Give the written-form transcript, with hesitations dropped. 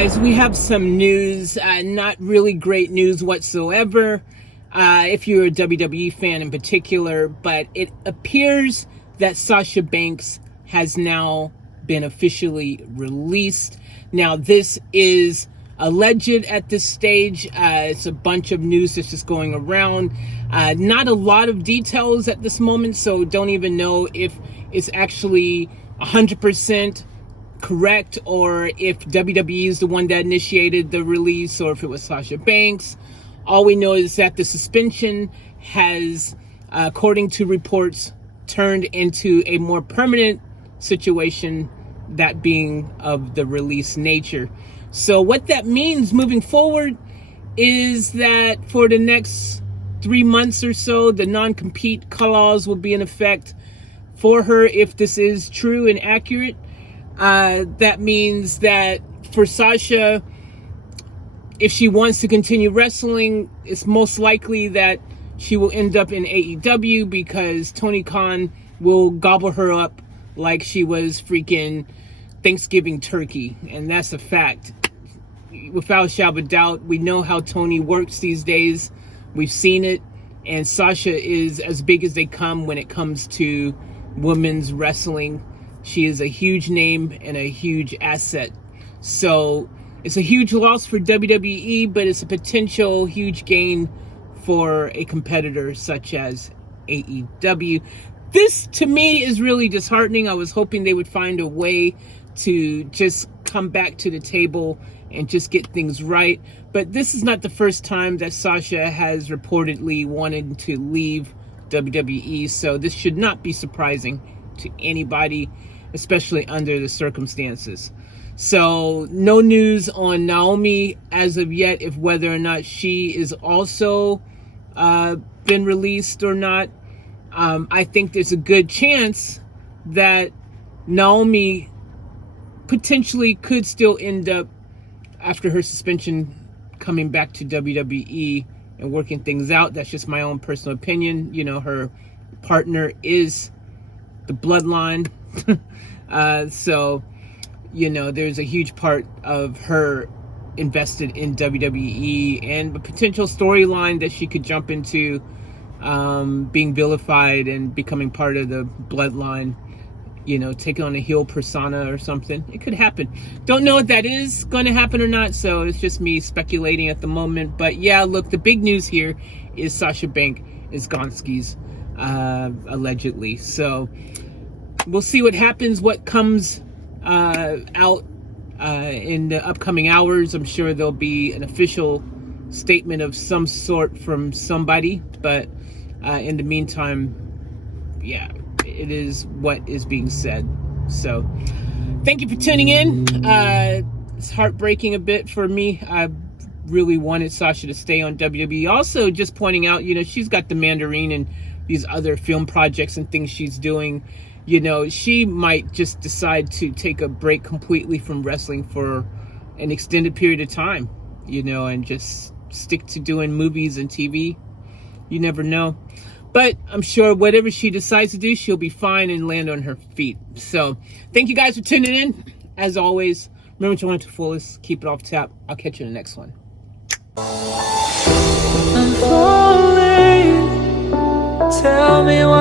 guys, we have some news, not really great news whatsoever, if you're a WWE fan in particular, but it appears that Sasha Banks has now been officially released. Now, this is alleged at this stage. It's a bunch of news that's just going around. Not a lot of details at this moment, so don't even know if it's actually 100% correct, or if WWE is the one that initiated the release, or if it was Sasha Banks. All we know is that the suspension has, according to reports, turned into a more permanent situation, that being of the release nature. So what that means moving forward is that for the next 3 months or so, the non-compete clause will be in effect for her if this is true and accurate. That means that for Sasha, if she wants to continue wrestling, it's most likely that she will end up in AEW, because Tony Khan will gobble her up like she was freaking Thanksgiving turkey. And that's a fact. Without a shadow of a doubt, we know how Tony works these days. We've seen it. And Sasha is as big as they come when it comes to women's wrestling. She is a huge name and a huge asset. So it's a huge loss for WWE, but it's a potential huge gain for a competitor such as AEW. This, to me, is really disheartening. I was hoping they would find a way to just come back to the table and just get things right. But this is not the first time that Sasha has reportedly wanted to leave WWE, so this should not be surprising to anybody, especially under the circumstances. So no news on Naomi as of yet, if whether or not she is also been released or not. I think there's a good chance that Naomi potentially could still end up, after her suspension, coming back to WWE and working things out. That's just my own personal opinion. You know, her partner is the bloodline. So, you know, there's a huge part of her invested in WWE, and a potential storyline that she could jump into, being vilified and becoming part of the bloodline, you know, taking on a heel persona or something. It could happen. Don't know if that is going to happen or not, so it's just me speculating at the moment. But yeah, look, the big news here is Sasha Banks is Gonski's, allegedly. So we'll see what happens, what comes out in the upcoming hours. I'm sure there'll be an official statement of some sort from somebody, but in the meantime, yeah, it is what is being said. So thank you for tuning in. It's heartbreaking a bit for me. I really wanted Sasha to stay on WWE. Also, just pointing out, you know, she's got the Mandarin and these other film projects and things she's doing. You know, she might just decide to take a break completely from wrestling for an extended period of time, you know, and just stick to doing movies and TV. You never know. But I'm sure whatever she decides to do, she'll be fine and land on her feet. So thank you guys for tuning in. As always, remember to want it to fullest. Keep it off tap. I'll catch you in the next one. I'm falling. Tell me why.